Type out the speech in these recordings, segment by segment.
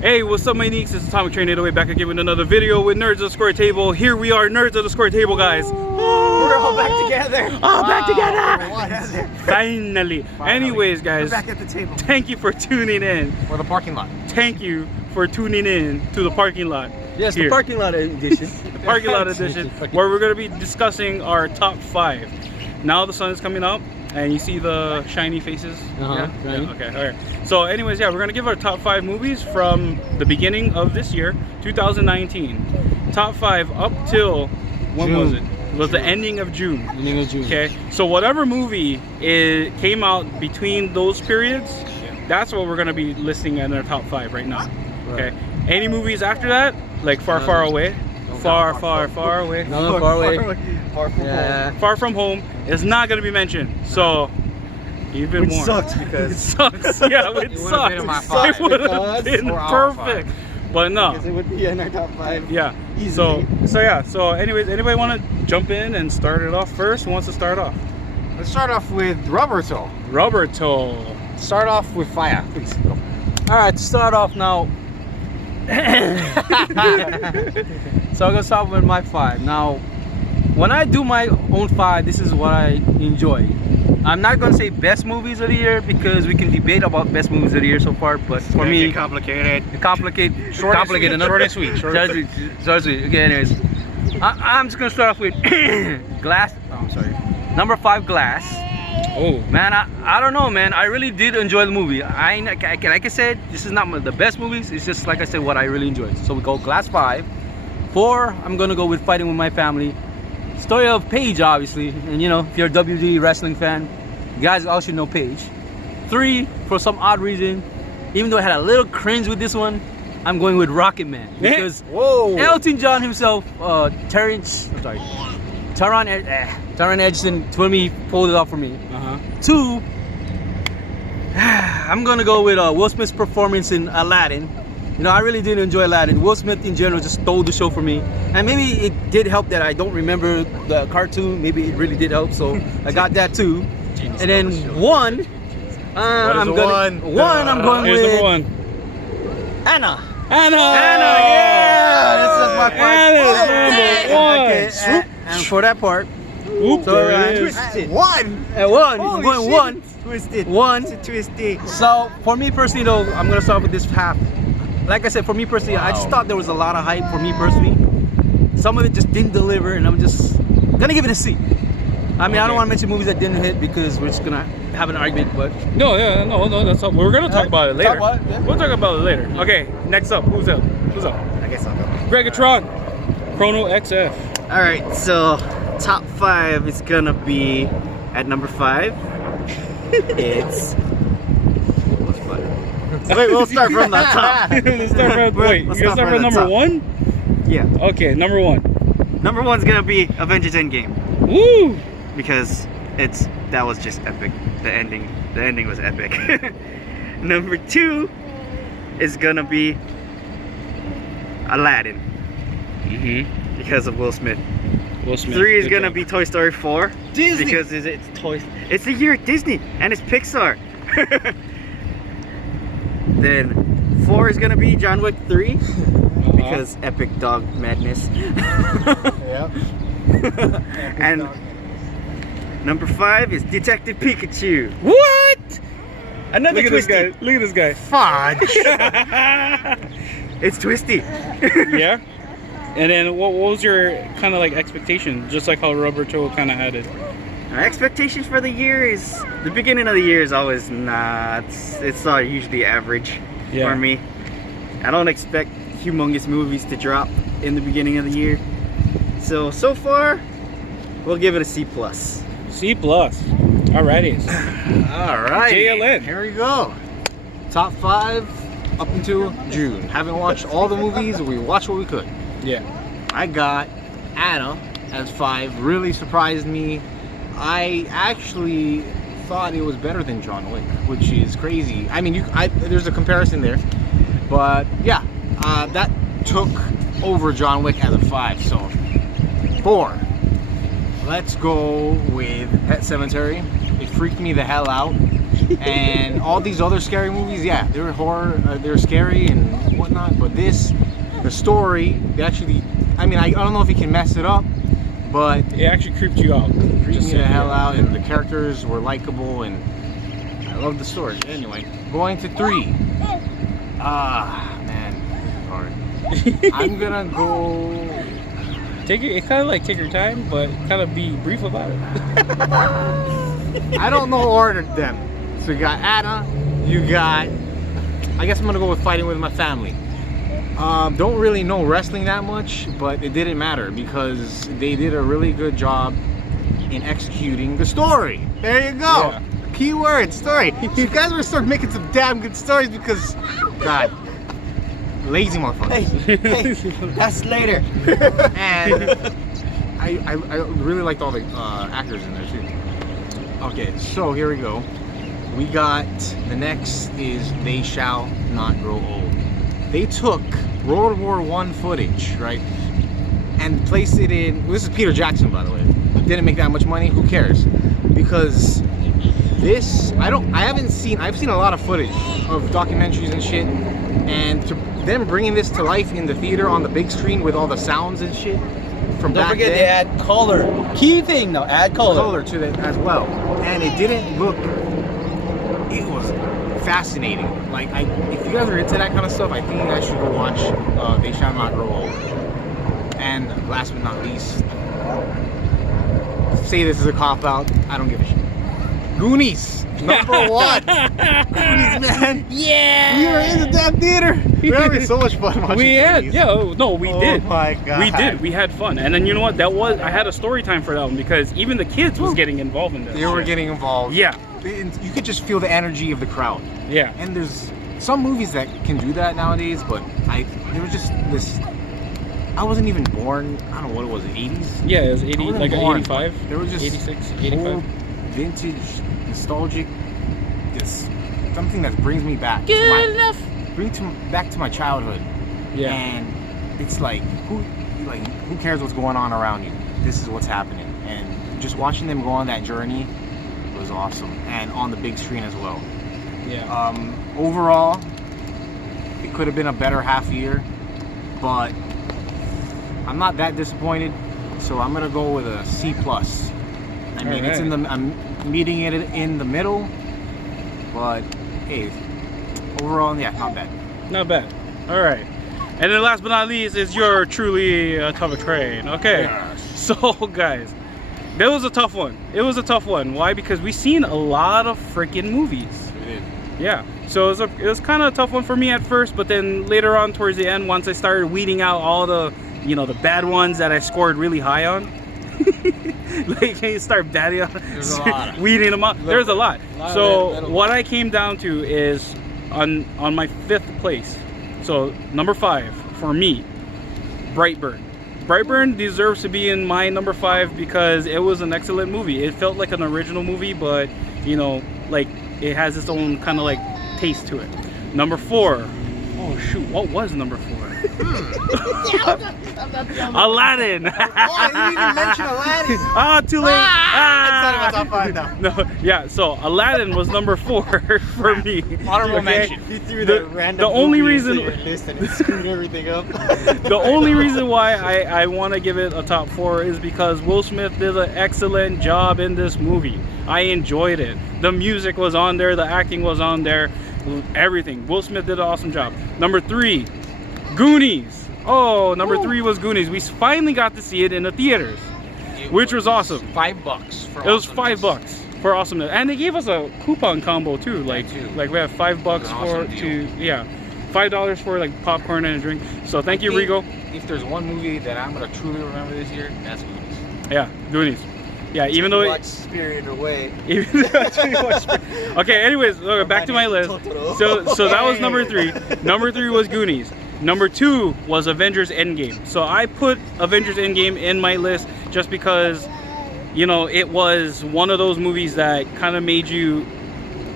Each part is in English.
Hey, what's up, my Neekz? This is Atomic Train 808 back again with another video with Nerds of the Square Table. Here we are, Nerds of the Square Table, guys. We're all back together. Back together. Finally. Anyways, guys, we're back at the table. Thank you for tuning in. For the parking lot. Thank you for tuning in to the parking lot. Yes, here. the parking lot edition. The parking lot edition, where we're going to be discussing our top 5. Now the sun is coming up, and you see the shiny faces. Right. Okay, all right. So anyways, yeah, we're going to give our top 5 movies from the beginning of this year, 2019. Top 5 up till, when June. was it? It was the ending of June. Ending of June. Okay, so whatever movie came out between those periods, that's what we're going to be listing in our top 5 right now. Okay, any movies after that, like far away, far away, No, far away. Far from home. Far from home is not going to be mentioned. So even Which more. sucks because It sucks. Yeah, it sucks. been in my 5. It would have been For our perfect. But no. Because it would be in our top 5. Yeah. Easily. So anyways, anybody want to jump in and start it off first? Who wants to start off? Let's start off with Rubber Toe. Rubber Toe. Start off with Fire, please. Go. All right, to start off now. So I'm gonna start with my 5. Now, when I do my own 5, this is what I enjoy. I'm not gonna say best movies of the year because we can debate about best movies of the year so far. But for me, complicated. complicated enough. Short and sweet. Short and sweet. Okay, anyways, I'm just gonna start off with Glass. Oh, I'm sorry. Number 5, Glass. Oh. Man, I don't know, man. I really did enjoy the movie. Like I said, this is not the best movies. It's just, like I said, what I really enjoyed. So we go Glass 5. 4, I'm gonna go with Fighting With My Family. Story of Paige, obviously. And you know, if you're a WD wrestling fan, you guys all should know Paige. 3, for some odd reason, even though I had a little cringe with this one, I'm going with Rocket Man. Because Elton John himself, Taron Egerton, for me, pulled it off for me. 2, I'm gonna go with Will Smith's performance in Aladdin. You know, I really did enjoy Aladdin. Will Smith in general just stole the show for me. And maybe it did help that I don't remember the cartoon. Maybe it really did help, so I got that too. And then 1, I'm going Here's with number 1. Anna. Anna, yeah! This is my 5. Anna's number 1. Okay, and for that part, Oop, so, there it is. Twisted. 1. at 1, Holy I'm going shit. 1. Twisted. 1. It's twisted. So for me personally though, I'm gonna start with this half. Like I said, for me personally, I just thought there was a lot of hype for me personally. Some of it just didn't deliver, and I'm just gonna give it a C. I mean, I don't want to mention movies that didn't hit because we're just gonna have an argument, but No, that's all. We're gonna talk about it later. Talk about it, yeah. We'll talk about it later. Okay, next up. Who's up? I guess I'll go. Gregatron, Chrono XF. Alright, so top 5 is gonna be at number 5. It's. Wait, we'll start from the top. Let's start from, wait, Let's you're gonna start start from from the number top. 1? Yeah. Okay, number 1. Number 1's gonna be Avengers Endgame Woo! because that was just epic. The ending was epic. Number 2 is gonna be Aladdin because of Will Smith. Will Smith. 3 is Good gonna job. be Toy Story 4 Disney. because it's toys. It's the year of Disney and it's Pixar. Then 4 is gonna be John Wick 3 because epic dog madness. Yep. And number 5 is Detective Pikachu. What? Another Look at this twisty. guy. Look at this guy. Fudge. It's twisty. Yeah. And then what was your kind of like expectation? Just like how Rubber Toe kind of had it. My expectations for the year is the beginning of the year is always not. It's usually average for me. I don't expect humongous movies to drop in the beginning of the year. So far, we'll give it a C+. C+. Alrighty. Alright. JLN. Here we go. Top 5 up until June. Haven't watched all the movies. We watched what we could. Yeah. I got Anna as 5. Really surprised me. I actually thought it was better than John Wick, which is crazy. I mean, there's a comparison there, but yeah, that took over John Wick as a 5. So 4. Let's go with Pet Sematary. It freaked me the hell out. And all these other scary movies, yeah, they were horror, they're scary and whatnot. But this, the story, they actually, I mean, I don't know if you can mess it up, but It actually creeped you out. creeped me the hell out, and the characters were likable, and I love the story. Anyway, going to 3. Man, hard. I'm gonna go. Take it kind of like take your time, but kind of be brief about it. I don't know order them. So you got Anna, you got. I guess I'm gonna go with Fighting with My Family. Don't really know wrestling that much, but it didn't matter because they did a really good job in executing the story. There you go. Yeah. Keyword story. You guys were start making some damn good stories because, God, lazy motherfuckers. Hey, that's later. And I really liked all the actors in there too. Okay, so here we go. We got the next is They Shall Not Grow Old. They took World War I footage, right, and placed it in. This is Peter Jackson, by the way. Didn't make that much money. Who cares? Because this, I've seen a lot of footage of documentaries and shit, and them bringing this to life in the theater on the big screen with all the sounds and shit from Don't back forget then. they add color. Key thing now, add color. To it as well, and it didn't look. It was fascinating. Like, if you guys are into that kind of stuff, I think you guys should go watch They Shall Not Grow Old. And last but not least, say this is a cop out. I don't give a shit. Goonies, number 1. Goonies, man. Yeah. We were in the damn theater. We were having so much fun watching We had, Goonies. yeah, we did. Oh my God. We did. We had fun. And then you know what? I had a story time for that one because even the kids was getting involved in this. They were getting involved. Yeah. You could just feel the energy of the crowd. Yeah. And there's some movies that can do that nowadays, but there was just this. I wasn't even born. I don't know what it was, 80s. Yeah, it was 80, I wasn't like born, 85. but there was just 86, old, 85. vintage, nostalgic. Just something that brings me back. Back to my childhood. Yeah. And it's like who cares what's going on around you? This is what's happening, and just watching them go on that journey was awesome, and on the big screen as well. Yeah. Overall, it could have been a better half year, but I'm not that disappointed, so I'm gonna go with a C+. I mean, it's I'm meeting it in the middle, but hey, overall, yeah, not bad. Not bad. All right. And then last but not least is your truly tough train. Okay. Yes. So guys, that was a tough one. It was a tough one. Why? Because we've seen a lot of freaking movies. We did. Yeah. So it was kind of a tough one for me at first, but then later on towards the end, once I started weeding out all the, the bad ones that I scored really high on. Like you start batting on, There's a lot. weeding them out. There's a lot. So little what I came down to is on my 5th place. So number 5 for me, Brightburn. Brightburn deserves to be in my number 5 because it was an excellent movie. It felt like an original movie, but like it has its own kind of like taste to it. Number 4. Oh shoot, what was number 4? Aladdin. Oh, I didn't even mention Aladdin. Ah, too late. It's not in my top 5 now. No, yeah. So Aladdin was number 4 for me. Honorable Okay? mention. You threw The- the random the only movie into reason- your list and it screwed everything up. The only reason why I want to give it a top 4 is because Will Smith did an excellent job in this movie. I enjoyed it. The music was on there, the acting was on there, everything. Will Smith did an awesome job. Number 3, Goonies. Oh, number 3 was Goonies. We finally got to see it in the theaters, which was awesome. $5 for It was $5 for awesomeness, and they gave us a coupon combo too. Like we have $5 An awesome deal. $5 for like popcorn and a drink. So thank you, think Rigo. If there's one movie that I'm gonna truly remember this year, that's Goonies. Yeah, Goonies. Yeah, even though Watch Spirited Away. okay, anyways, back to my list. So that was number 3. Number 3 was Goonies. Number 2 was Avengers Endgame. So I put Avengers Endgame in my list just because, it was one of those movies that kind of made you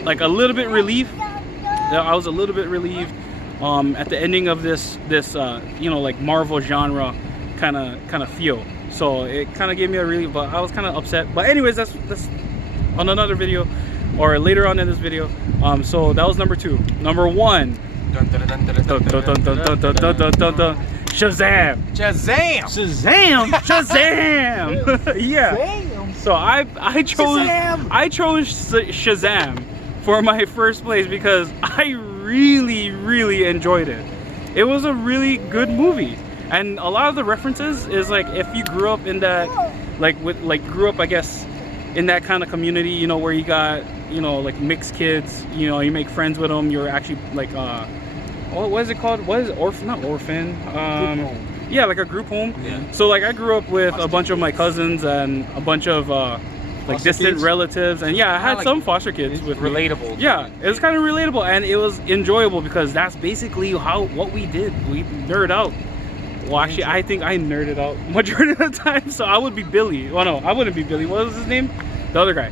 like a little bit relieved. I was a little bit relieved at the ending of this like Marvel genre kind of feel. So it kind of gave me a relief, but I was kind of upset. But anyways, that's on another video. or later on in this video. So that was number 2. Number 1. Shazam! Shazam! Shazam! Shazam! Yeah. Damn. So I chose Shazam for my first place because I really enjoyed it. It was a really good movie, and a lot of the references is like if you grew up in that, grew up I guess in that kind of community, you know, where you got, you know, like mixed kids, you know, you make friends with them. You're actually like what is it called? What is it? Not orphan. Yeah, like a group home. Yeah. So like I grew up with a bunch of my cousins and a bunch of like distant kids? relatives, and yeah, I had some foster kids with me. Relatable. Yeah, it was kind of relatable, and it was enjoyable because that's basically what we did. We nerd out. Well, actually, I think I nerded out majority of the time, so I would be Billy. Well, no, I wouldn't be Billy. What was his name? The other guy,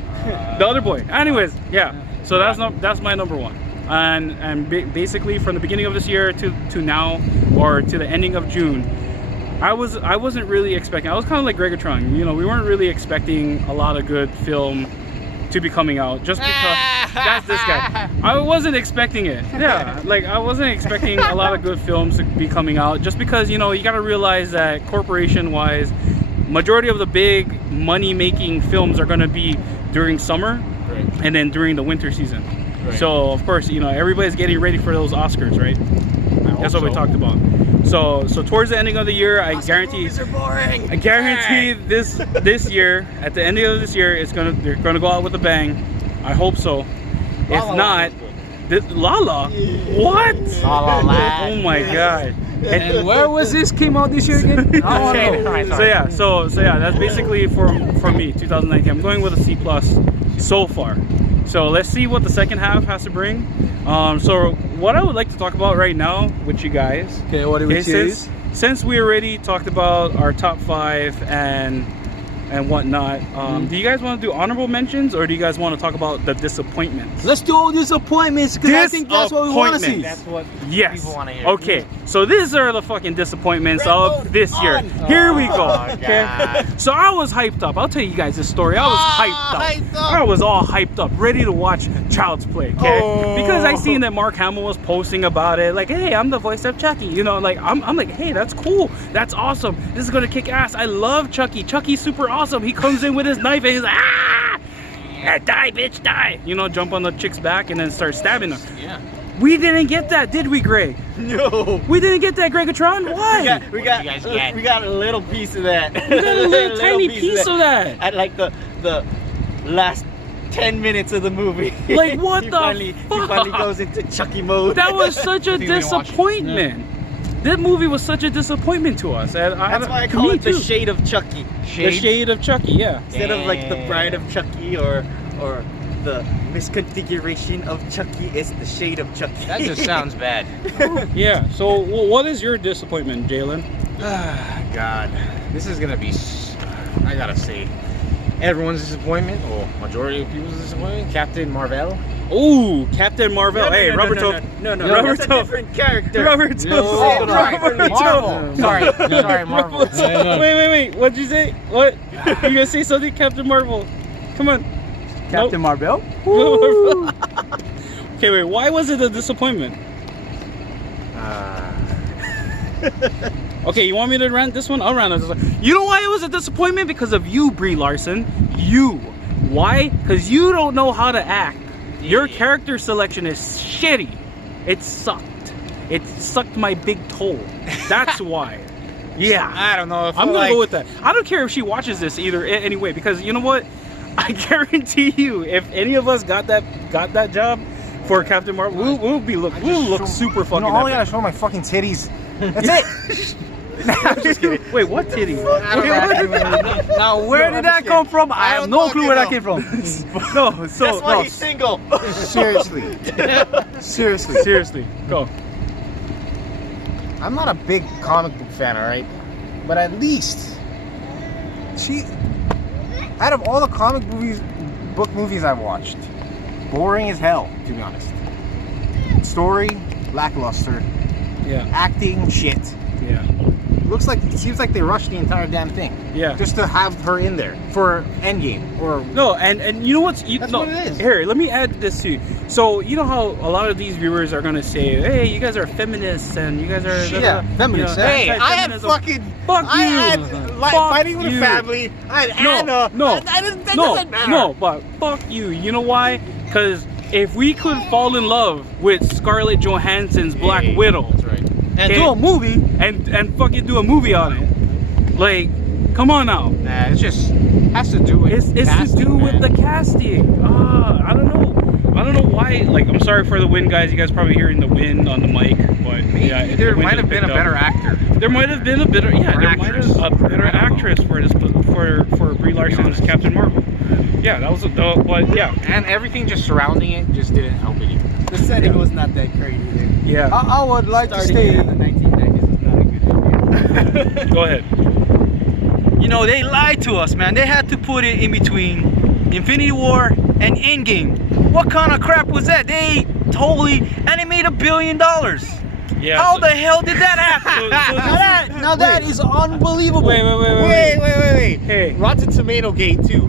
the other boy. Anyways, yeah. So that's my number 1. And basically from the beginning of this year to now, or to the ending of June, I wasn't really expecting. I was kind of like Gregatron, you know, we weren't really expecting a lot of good film to be coming out, just because that's this guy. I wasn't expecting it. Yeah, like I wasn't expecting a lot of good films to be coming out, just because, you know, you got to realize that corporation wise, majority of the big money making films are going to be during summer, Right. and then during the winter season. Right. So of course, you know, everybody's getting ready for those Oscars, right? That's what we talked about. So towards the ending of the year, I guarantee this year, at the ending of this year, they're gonna go out with a bang. I hope so. If not, Lala. What? La La Land. Oh my god. And where was this came out this year again? I don't know. So yeah, that's basically for me, 2019. I'm going with a C+ so far. So let's see what the second half has to bring. So what I would like to talk about right now with you guys. Okay, what do we choose? Since we already talked about our top 5 and whatnot, do you guys want to do honorable mentions, or do you guys want to talk about the disappointments? Let's do all disappointments, because I think that's what we want to see. That's what Yes. people want to hear. Okay, so these are the fucking disappointments of this year. Here we go. Okay. God. So I was hyped up. I'll tell you guys this story. I was hyped up. I was all hyped up, ready to watch Child's Play. Okay. Because I seen that Mark Hamill was posting about it, like, hey, I'm the voice of Chucky. You know, like I'm like, hey, that's cool. That's awesome. This is gonna kick ass. I love Chucky. Chucky's super awesome. He comes in with his knife and he's like, ah! Die, bitch, die! You know, jump on the chick's back and then start stabbing her. Yeah. We didn't get that, did we, Greg? No. We didn't get that, Gregatron? Why? We got you guys get? we got a little piece of that. We got a little tiny piece of that. At like the last 10 minutes of the movie. Like, what he the finally, fuck? He finally goes into Chucky mode. That was such a Didn't even watch it. disappointment. That movie was such a disappointment to us. And That's why I to call me it the too. shade of Chucky. The shade of Chucky, yeah. Instead of like the bride of Chucky or the misconfiguration of Chucky, it's the shade of Chucky. That just sounds bad. Yeah, so what is your disappointment, Jalen? God, this is gonna be, I gotta say, everyone's disappointment, or majority of people's disappointment. Captain Marvel. Ooh, Captain Marvel. Hey, rubber toe. No, Rubber that's a toe. different character. Rubber toe. Marvel. Sorry, Marvel. Wait. What'd you say? What? You gonna say something, Captain Marvel? Come on. Captain Marvel? Okay, wait. Why was it a disappointment? Okay, you want me to rant this one? I'll rant this one. You know why it was a disappointment? Because of you, Brie Larson. You. Why? Because you don't know how to act. Your character selection is shitty. It sucked. It sucked my big toe. That's why. Yeah. I don't know. I'm gonna go with that. I don't care if she watches this either anyway, because you know what? I guarantee you, if any of us got that job for Captain Marvel, we'll look super fucking. No, I only epic. gotta show my fucking titties. That's it. I'm just kidding. Wait, what titties? Now, where did that come from? I have no clue where that came from. No, so That's why no, he's single. Seriously. Go. I'm not a big comic book fan, alright? But at least out of all the book movies I've watched, boring as hell, to be honest. Story, lackluster. Yeah. Acting, shit. Yeah. it seems like they rushed the entire damn thing. Yeah. Just to have her in there for Endgame or No, and you know what's That's no, what it is. Here, let me add this too. So you know how a lot of these viewers are gonna say, "Hey, you guys are feminists and you guys are feminists. Hey, I had fucking fuck I you. had Fuck fighting with you. family. I had Anna. That doesn't matter. No, but fuck you. You know why? Because if we could fall in love with Scarlett Johansson's Black Widow, That's right. And do a movie. and fucking do a movie on it, like, come on now. Nah, it just has to do with It's casting, to do with man. the casting. I don't know why. Like, I'm sorry for the wind, guys. You guys probably hearing the wind on the mic, but yeah, There the wind might just have been a picked up. better actor. There might have been a better, yeah. Or There might actress. have a better I don't know. actress for this for Brie Larson's Captain Marvel. Yeah, that was, but yeah, And everything just surrounding it just didn't help it either. The setting was not that great either. yeah. I would like to Starting stay. in the 1990s was not a good idea. Go ahead. You know, they lied to us, man. They had to put it in between Infinity War and Endgame. What kind of crap was that? They totally, and it made $1 billion. Yeah. How so- the hell did that happen? Now that is unbelievable. Wait. Hey. Rotten Tomato Gate too.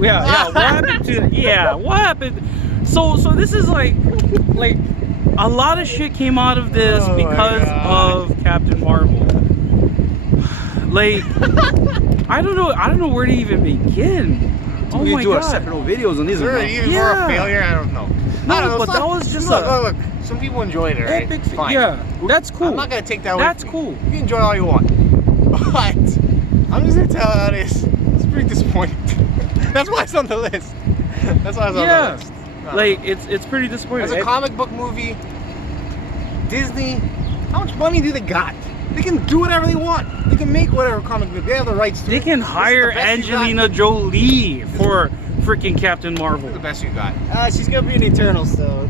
Yeah. What happened to? Yeah. What happened? So this is like a lot of shit came out of this Oh my because God. of Captain Marvel. Like, I don't know where to even begin. Oh we my do a god. separate videos on these. Is there even more Yeah. a failure? I don't know. No, I don't know. but It's that not- was just look. Some people enjoyed it, right? Epic. Fine. Yeah. That's cool. I'm not gonna take that away. That's from cool. You. You can enjoy all you want, but I'm just gonna tell you how it is. It's pretty disappointing. That's why it's on the list. That's why it's on Yeah. the list. Like, it's pretty disappointing. As a comic book movie, Disney, how much money do they got? They can do whatever they want. They can make whatever comic book. They have the rights to They it. can This is hire the best you got. Angelina Jolie for freaking Captain Marvel. This is the best you got. She's gonna be an Eternal, so.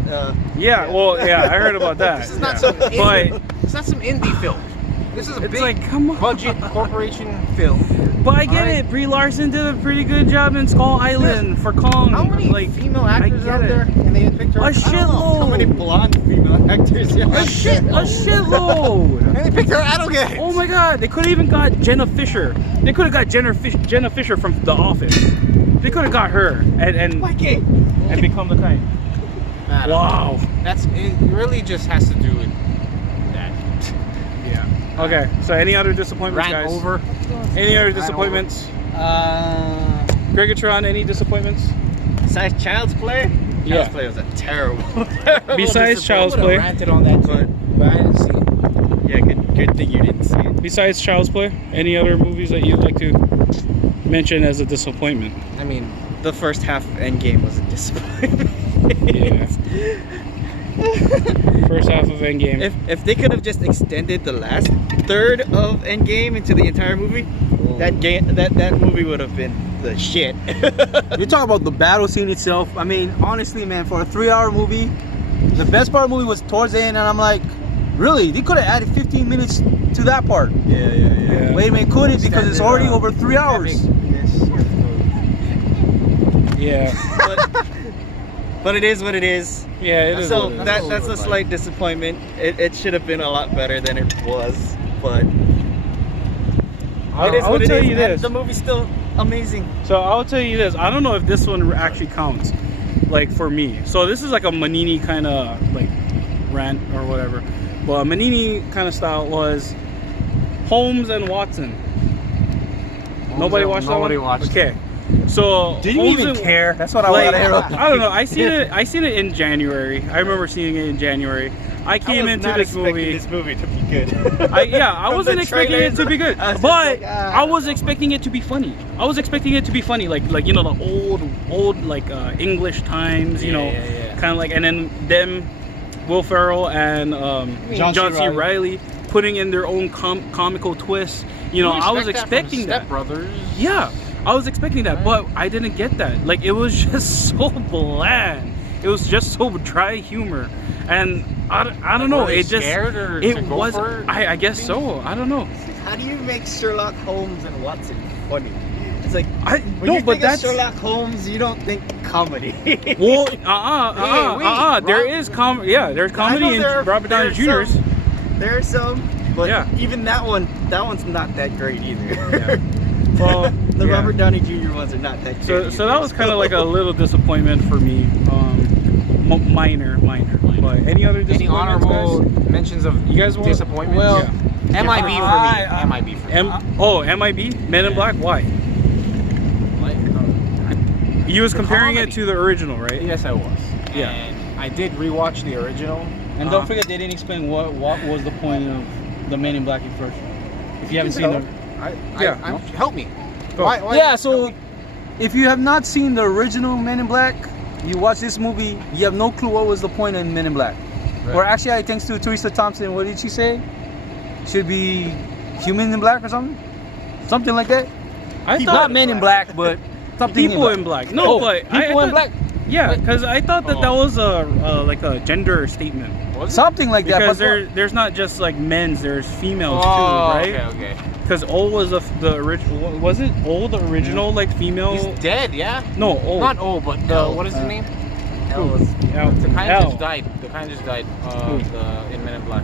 Yeah, well, yeah, I heard about that. This is not some But it's not some indie film. This is a it's big like, come on. budget corporation film. But I get Alright. it. Brie Larson did a pretty good job in Skull Island for Kong. How many like female I actors get out it. there? And they picked her. A I don't know. shitload. How many blonde female actors? A shitload. And they picked her. I don't get it. Oh my god, they could have even got Jenna Fisher. They could have got Jenna Fisher from The Office. They could have got her and become the kind. I don't know. Wow. It really just has to do with that. Yeah. Okay. So any other disappointments, Ran guys? over. Any other Ran disappointments? Besides Gregatron, any disappointments? Child's Play? Yeah. Child's Play was a terrible. Besides Child's I would've Play. ranted on that too, but I didn't see it. Yeah, good thing you didn't see it. Besides Child's Play, any other movies that you'd like to mention as a disappointment? I mean, the first half of Endgame was a disappointment. Yeah. First half of Endgame. If they could have just extended the last third of Endgame into the entire movie, that movie would have been the shit. You talk about the battle scene itself. I mean, honestly, man, for a 3-hour movie, the best part of the movie was towards the end, and I'm like, really? They could have added 15 minutes to that part. Yeah. Wait a minute, couldn't because it's already over 3 hours. Yeah. But it is what it is. Yeah, it is. So what it is. that's a slight disappointment. It should have been a lot better than it was, but it is I'll what it tell is. you And this. the movie's still amazing. So I'll tell you this. I don't know if this one actually counts, like for me. So this is like a Manini kind of like rant or whatever. Well, Manini kind of style was Holmes and Watson. Nobody watched that one? Nobody watched. Okay. So Did you Holmes even and- care? That's what I Like, want to hear. I don't know. I seen it in January. I remember seeing it in January. I came into this movie. This movie to be good. I wasn't expecting it to be good, I was just but like, ah. I was expecting it to be funny. I was expecting it to be funny, like you know the old like English times, you know, Yeah. kind of like, and then them, Will Ferrell and John C. Reilly putting in their own comical twists. You know, I was expecting that. Step Brothers. Yeah, I was expecting that, but I didn't get that. Like, it was just so bland. It was just so dry humor, and I don't know. Were they It just scared or it to go was. for it? I guess so. I don't know. How do you make Sherlock Holmes and Watson funny? It's like when No, you but think that's of Sherlock Holmes, you don't think comedy. well. There Rob- is comedy. Yeah, there's comedy in there are- Robert Downey there are Jr.'s. There are some, But Yeah. even that one's not that great either. Yeah. Well, the yeah. Robert Downey Jr. ones are not that great. So that was kind of like a little disappointment for me. Minor. But any other Any disappointments, honorable guys? mentions of You guys want- disappointments? Well, Yeah. MIB for me. MIB for me. MIB? Men in Black? Why? You was comparing it comedy. to the original, right? Yes, I was. Yeah. And I did rewatch the original. And don't forget, they didn't explain what was the point of the Men in Black first. If you haven't seen them. Help me. Go. Why, Yeah, so if you have not seen the original Men in Black, you watch this movie, you have no clue what was the point in Men in Black. Right. Or actually, I thanks to Teresa Thompson, what did she say? Should be Human in Black or something? Something like that? I Not Men in Black, but something People in Black. No, Oh, but People I in thought- Black. Yeah, because I thought that Oh. was like a gender statement. Was it? Something like that. Because But there's not just like men's, there's females Oh, too, right? okay. Because O was the original. Was it O the original like female? He's dead, yeah? No, O. Not O, but what is his name? L. The kind L. just died. The kind just died in Men in Black.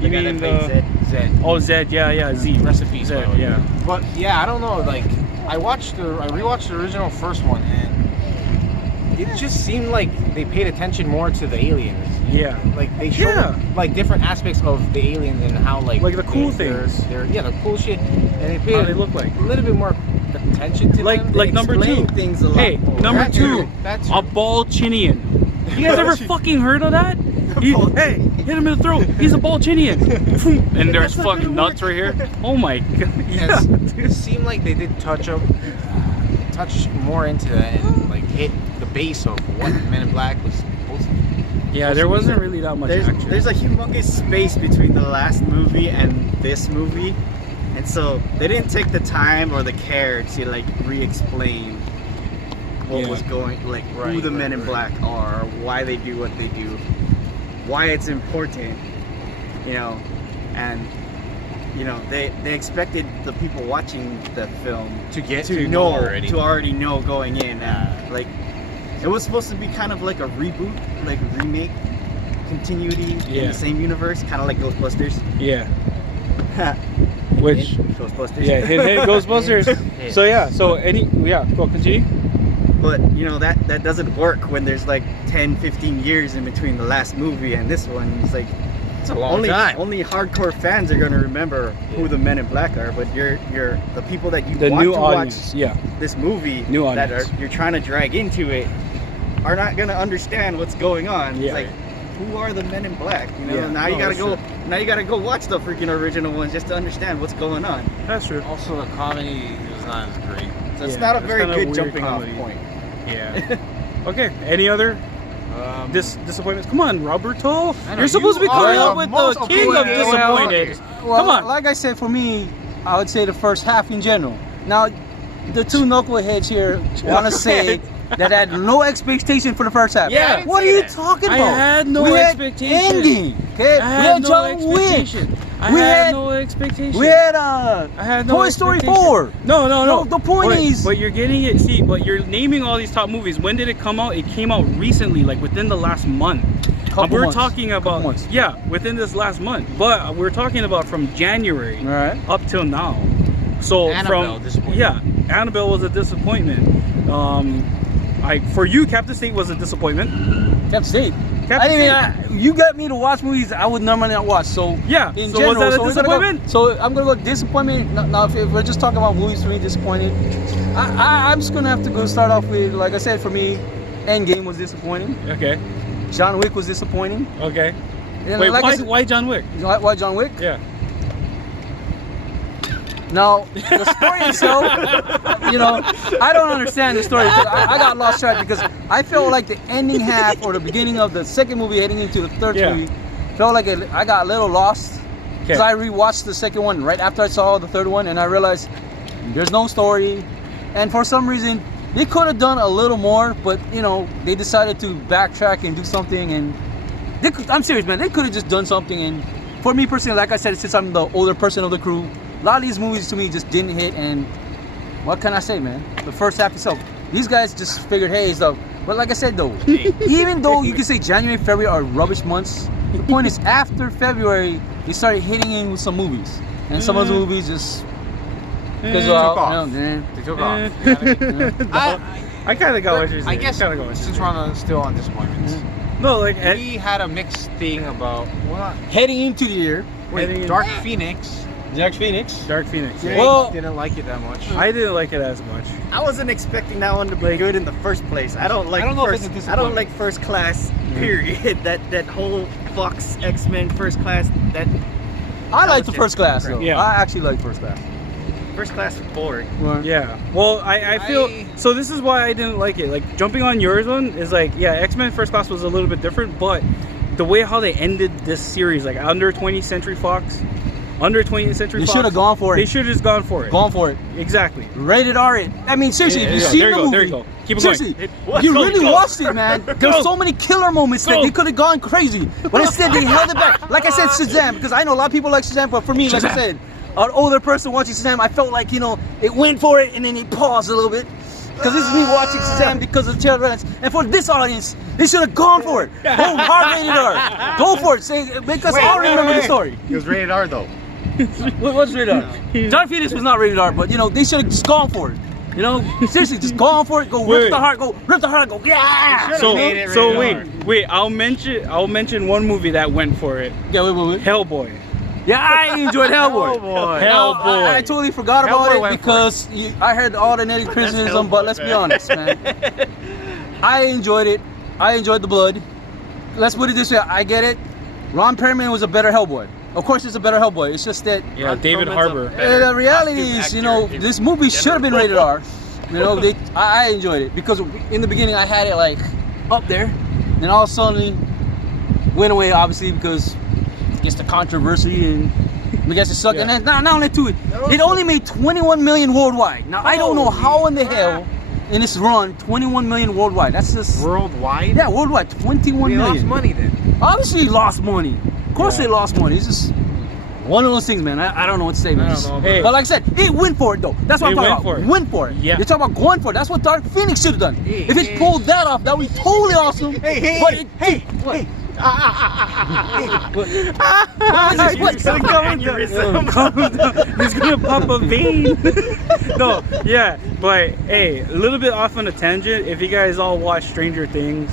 You The guy mean that played the? Zed. Zed. Oh, Zed. Yeah. Z. Recipe. Zed. Yeah. But yeah, I don't know. Like, I rewatched the original first one, and it just seemed like they paid attention more to the aliens. Yeah. Like they showed Yeah. like different aspects of the aliens and how like Like the cool they're- things. the cool shit, and they paid How they look like. a little bit more attention to Like them. like number Explain 2. things a lot Hey, more. number That 2. too. That too. A Balchinian. You guys ever fucking heard of that? Hey, hit him in the throat. He's a Balchinian. And there's fucking nuts right here. Oh my god. Yeah. It seemed like they did touch more into that and like hit the base of what Men in Black was supposed to be. Yeah, there wasn't really that much action. There's a humongous space between the last movie and this movie, and so they didn't take the time or the care to like re-explain what Yeah. was going, like who Right, the Men in right. Black are, why they do what they do, why it's important, and they expected the people watching the film To get to know already know going in, and like it was supposed to be kind of like a reboot, like remake, continuity in Yeah. the same universe, kind of like Ghostbusters. Yeah. Which Ghostbusters. yeah, hit Ghostbusters. So yeah, go continue. But that doesn't work when there's like 10-15 years in between the last movie and this one. It's like It's a long time. only hardcore fans are gonna remember who the Men in Black are, but you're the people that you The want new to audience. watch Yeah. this movie New that audience. you're trying to drag into it are not gonna understand what's going on. Yeah. It's like, who are the Men in Black? Yeah. Now you gotta go. Now you gotta go watch the freaking original ones just to understand what's going on. That's true. Also, the comedy was not as great. So it's Yeah, not a it's very kinda good weird jumping comedy. off point. Yeah. Okay. Any other disappointments? Come on, Roberto. know, You're supposed to be you coming are up with most the king of opinionated. disappointed. Well, Come on. Like I said, for me, I would say the first half in general. Now, the two knuckleheads here want to say that I had no expectation for the first half. Yeah, I didn't What are say you that. talking I about? had no we expectation. Had ending. Okay, I we had had no John Wick. expectation. I We had had- no expectation. We had I had no Toy Story expectation. 4. No. No, the point But- is- but you're getting it. See, but you're naming all these top movies. When did it come out? It came out recently, like within the last month. We're months. talking about months. yeah, within this last month. But we're talking about from January All right. up till now. So Annabelle, disappointment. yeah, Annabelle was a disappointment. For you, Captain State was a disappointment. Captain State. Captain You got me to watch movies I would normally not watch. So Yeah, in so was general, that a so we're gonna go- disappointment? So I'm gonna go disappointment. Now, if we're just talking about movies for me disappointed, I'm just gonna have to go start off with, like I said, for me, Endgame was disappointing. Okay. John Wick was disappointing. Okay. And Wait, like I why, said- why John Wick? Why John Wick? Yeah. Now, the story itself, I don't understand the story. I got lost track because I felt like the ending half or the beginning of the second movie heading into the third Yeah. movie felt like I got a little lost. Because I rewatched the second one right after I saw the third one and I realized there's no story. And for some reason, they could have done a little more, but, they decided to backtrack and do something. And I'm serious, man. They could have just done something. And for me personally, like I said, since I'm the older person of the crew, a lot of these movies to me just didn't hit, and what can I say, man? The first half itself, these guys just figured, hey, so. But like I said, though, even though you can say January, February are rubbish months, the point is after February, they started hitting in with some movies, and some of the movies just because Took off. man. They took off. You know what I mean? I kind of got what you're saying. I guess kinda got what you're since saying. we're still on disappointments, No, like we had a mixed thing about what? Heading into the year, Wait, Dark Phoenix. Dark Phoenix. Dark Phoenix. Jake Yeah. Well- didn't like it that much. I didn't like it as much. I wasn't expecting that one to be good in the first place. I don't like I don't know if first. it's a I don't disappointment. like First Class. Period. That whole Fox X-Men First Class. That I was like the just First Class though. crap. Yeah. I actually like First Class. First Class was boring. Yeah. Well, I feel I- so. This is why I didn't like it. Like jumping on yours one is like, yeah, X-Men First Class was a little bit different, but the way how they ended this series, like under 20th Century Fox, under 20th Century They Fox, should have gone for They it. should have just gone for it. Gone for it. Exactly. Rated R it. I mean, seriously, if you Yeah, see there the you go, movie, there you go. Keep it seriously, going. you Go, really go. watched it, man. There's so many killer moments that Go. they could have gone crazy, but instead they held it back. Like I said, Shazam, because I know a lot of people like Shazam, but for me, like I said, an older person watching Shazam, I felt like, you know, it went for it and then it paused a little bit. Because this is me watching Shazam because of child relevance. And for this audience, they should have gone for it. Go hard rated R. Go for it. Say, make us all remember the story. It was rated R though. What's rated R? Dark Phoenix was not rated R, but you know, they should have just gone for it. You know, seriously, just gone for it. Go Wait. rip the heart. Go rip the heart. Go yeah. So, made it so rated wait. I'll mention one movie that went for it. Yeah, wait. Hellboy. Yeah, I enjoyed Hellboy. Hellboy. Now, Hellboy. I totally forgot about Hellboy it went for because I heard all the negative criticism, but let's be honest, man. I enjoyed it. I enjoyed the blood. Let's put it this way. I get it. Ron Perlman was a better Hellboy. Of course, it's a better Hellboy. It's just that Yeah, David Harbour. the reality is, you know, this movie should have been rated R. You know, I enjoyed it because in the beginning I had it like up there, then all of a sudden went away, obviously because I guess the controversy and I guess it sucked. Yeah. And then not only to it, it only made 21 million worldwide. Now I don't know how in the hell in this run 21 million worldwide. That's just Worldwide? yeah, worldwide 21 We million. lost money then. Obviously, he lost money. Of course, Yeah. they lost money. It's just one of those things, man. I don't know what to say, man. I don't Just- know, Hey. But like I said, it went for it though. That's what It I'm talking went about. for it. Went for it. Yeah. They talk about going for it. That's what Dark Phoenix should have done. If it pulled that off, that would be totally awesome. But it, what? He's gonna come He's gonna pop a vein. No, yeah, but hey, a little bit off on a tangent. If you guys all watch Stranger Things,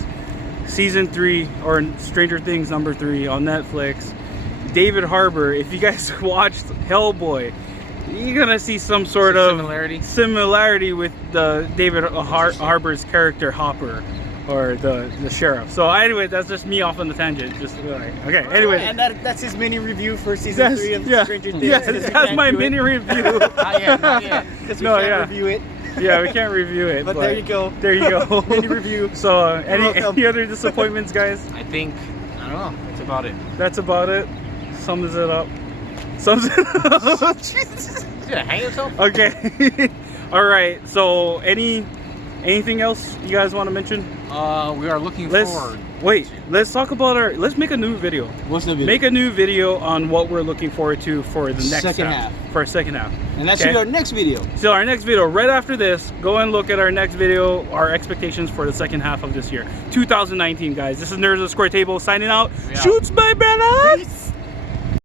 season 3 or Stranger Things number 3 on Netflix, David Harbour. If you guys watched Hellboy, you're gonna see some sort of similarity with the David Harbour's character Hopper. Or the sheriff. So anyway, that's just me off on the tangent. Just like, okay. Anyway, And that's his mini review for season 3 of Stranger Things. yeah, that's my mini review. Not yet. Because we No, can't yeah. review it. Yeah, we can't review it. But there you go. There you go. Mini review. So, any welcome. other disappointments, guys? I think, I don't know. That's about it. That's about it. Sums it up. Sums it up. Jesus. You gonna hang yourself? Okay. All right. So, anything else you guys want to mention? We are looking Let's forward. wait. Let's talk about let's make a new video. What's the video? Make a new video on what we're looking forward to for the next Second half. For our second half. And that Okay. should be our next video. So our next video, right after this, go and look at our next video, our expectations for the second half of this year, 2019, guys. This is Nerds of the Square Table signing out. We out. Shoots, my brother. Peace.